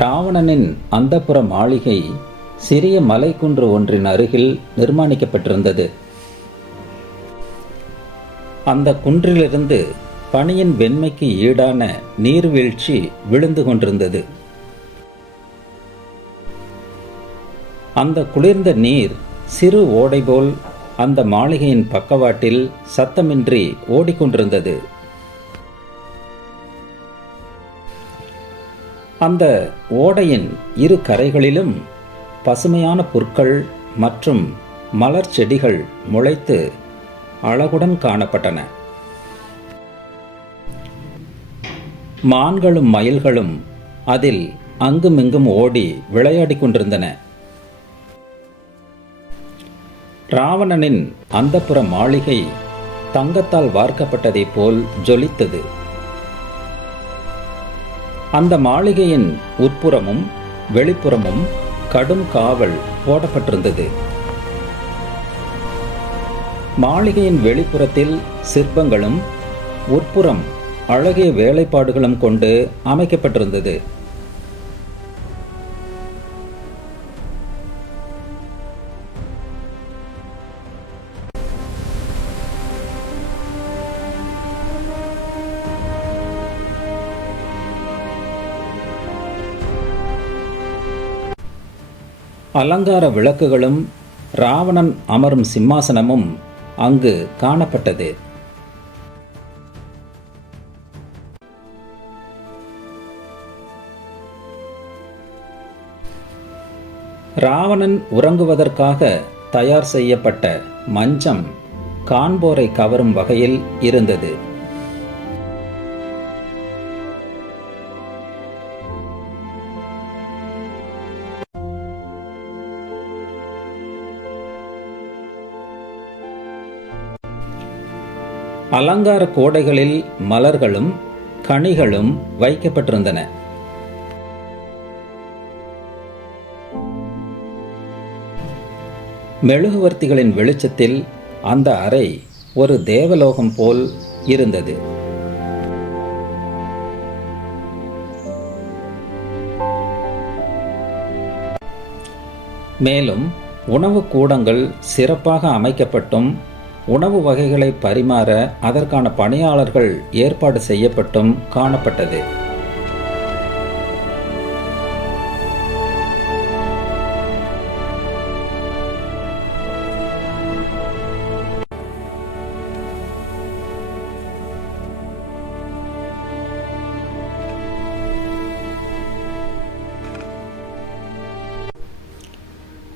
ராவணனின் அந்தப்புற மாளிகை சிறிய மலைக்குன்று ஒன்றின் அருகில் நிர்மாணிக்கப்பட்டிருந்தது. அந்த குன்றிலிருந்து பனியின் வெண்மைக்கு ஈடான நீர்வீழ்ச்சி விழுந்து கொண்டிருந்தது. அந்த குளிர்ந்த நீர் சிறு ஓடை போல் அந்த மாளிகையின் பக்கவாட்டில் சத்தமின்றி ஓடிக்கொண்டிருந்தது. அந்த ஓடையின் இரு கரைகளிலும் பசுமையான புற்கள் மற்றும் மலர் செடிகள் முளைத்து அழகுடன் காணப்பட்டன. மான்களும் மயில்களும் அதில் அங்குமிங்கும் ஓடி விளையாடிக் கொண்டிருந்தன. ராவணனின் அந்தப்புற மாளிகை தங்கத்தால் வார்க்கப்பட்டதைப் போல் ஜொலித்தது. அந்த மாளிகையின் உட்புறமும் வெளிப்புறமும் கடும் காவல் போடப்பட்டிருந்தது. மாளிகையின் வெளிப்புறத்தில் சிற்பங்களும் உட்புறம் அழகிய வேலைப்பாடுகளும் கொண்டு அமைக்கப்பட்டிருந்தது. அலங்கார விளக்குகளும் ராவணன் அமரும் சிம்மாசனமும் அங்கு காணப்பட்டது. ராவணன் உறங்குவதற்காக தயார் செய்யப்பட்ட மஞ்சம் காண்போரை கவரும் வகையில் இருந்தது. அலங்கார கோடைகளில் மலர்களும் கனிகளும் வைக்கப்பட்டிருந்தன. மெழுகுவர்த்திகளின் வெளிச்சத்தில் அந்த அறை ஒரு தேவலோகம் போல் இருந்தது. மேலும் உணவு கூடங்கள் சிறப்பாக அமைக்கப்பட்டும் உணவு வகைகளை பரிமாற அதற்கான பணியாளர்கள் ஏற்பாடு செய்யப்பட்டும் காணப்பட்டது.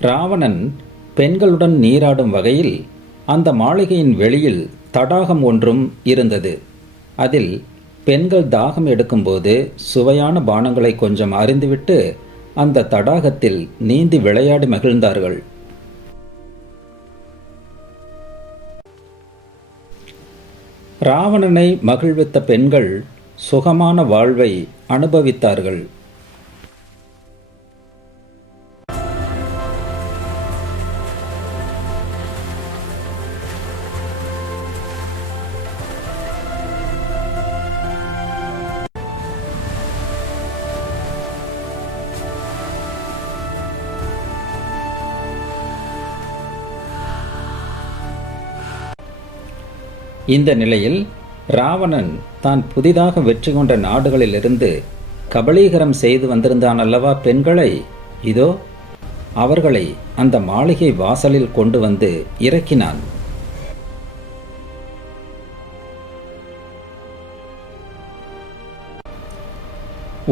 ராவணன் பெண்களுடன் நீராடும் வகையில் அந்த மாளிகையின் வெளியில் தடாகம் ஒன்றும் இருந்தது. அதில் பெண்கள் தாகம் எடுக்கும்போது சுவையான பானங்களை கொஞ்சம் அருந்திவிட்டு அந்த தடாகத்தில் நீந்தி விளையாடி மகிழ்ந்தார்கள். ராவணனை மகிழ்வித்த பெண்கள் சுகமான வாழ்வை அனுபவித்தார்கள். இந்த நிலையில் ராவணன் தான் புதிதாக வெற்றி கொண்ட நாடுகளிலிருந்து கபளீகரம் செய்து வந்திருந்தான் அல்லவா பெண்களை, இதோ அவர்களை அந்த மாளிகை வாசலில் கொண்டு வந்து இறக்கினான்.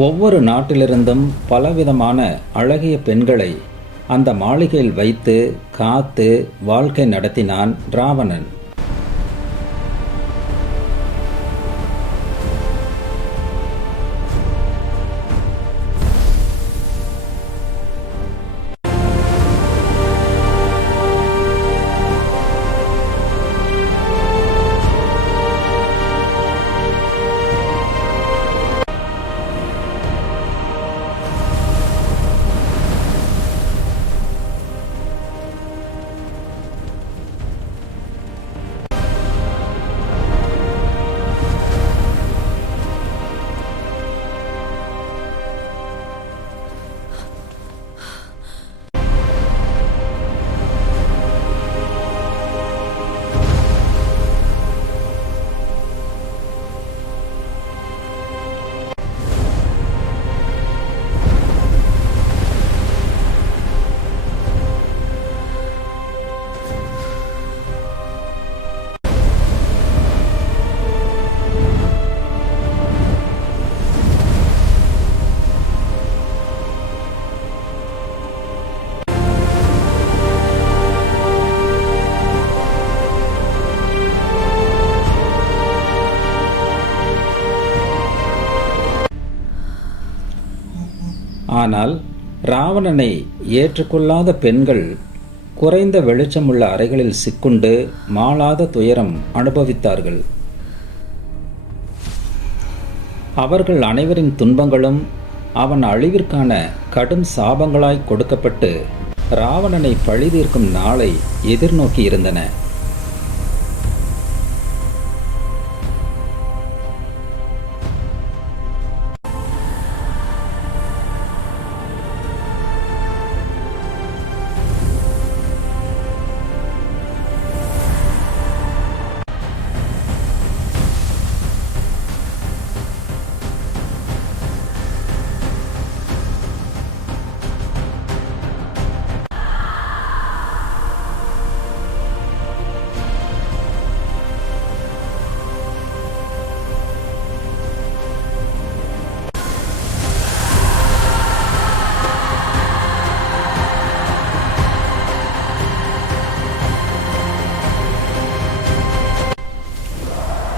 ஒவ்வொரு நாட்டிலிருந்தும் பலவிதமான அழகிய பெண்களை அந்த மாளிகையில் வைத்து காத்து வாழ்க்கை நடத்தினான் ராவணன். ஆனால் ராவணனை ஏற்றுக்கொள்ளாத பெண்கள் குறைந்த வெளிச்சமுள்ள அறைகளில் சிக்குண்டு மாளாத துயரம் அனுபவித்தார்கள். அவர்கள் அனைவரின் துன்பங்களும் அவன் அழிவிற்கான கடும் சாபங்களாய் கொடுக்கப்பட்டு ராவணனை பழிதீர்க்கும் நாளை எதிர்நோக்கி இருந்தன.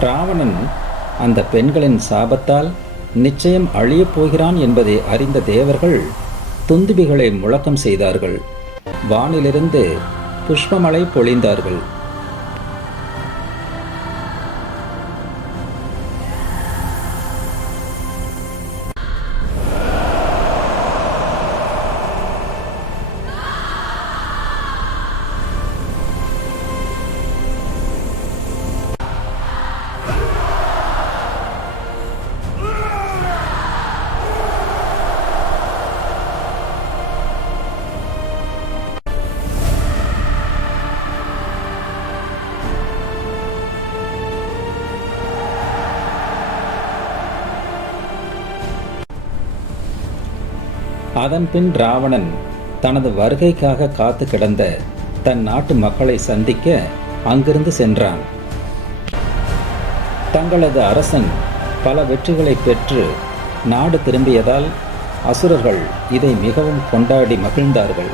ராவணன் அந்த பெண்களின் சாபத்தால் நிச்சயம் அழியப் போகிறான் என்பதை அறிந்த தேவர்கள் துந்துபிகளை முழக்கம் செய்தார்கள். வானிலிருந்து புஷ்பமழை பொழிந்தார்கள். அதன்பின் ராவணன் தனது வருகைக்காக காத்து கிடந்த தன் நாட்டு மக்களை சந்திக்க அங்கிருந்து சென்றான். தங்களது அரசன் பல வெற்றிகளை பெற்று நாடு திரும்பியதால் அசுரர்கள் இதை மிகவும் கொண்டாடி மகிழ்ந்தார்கள்.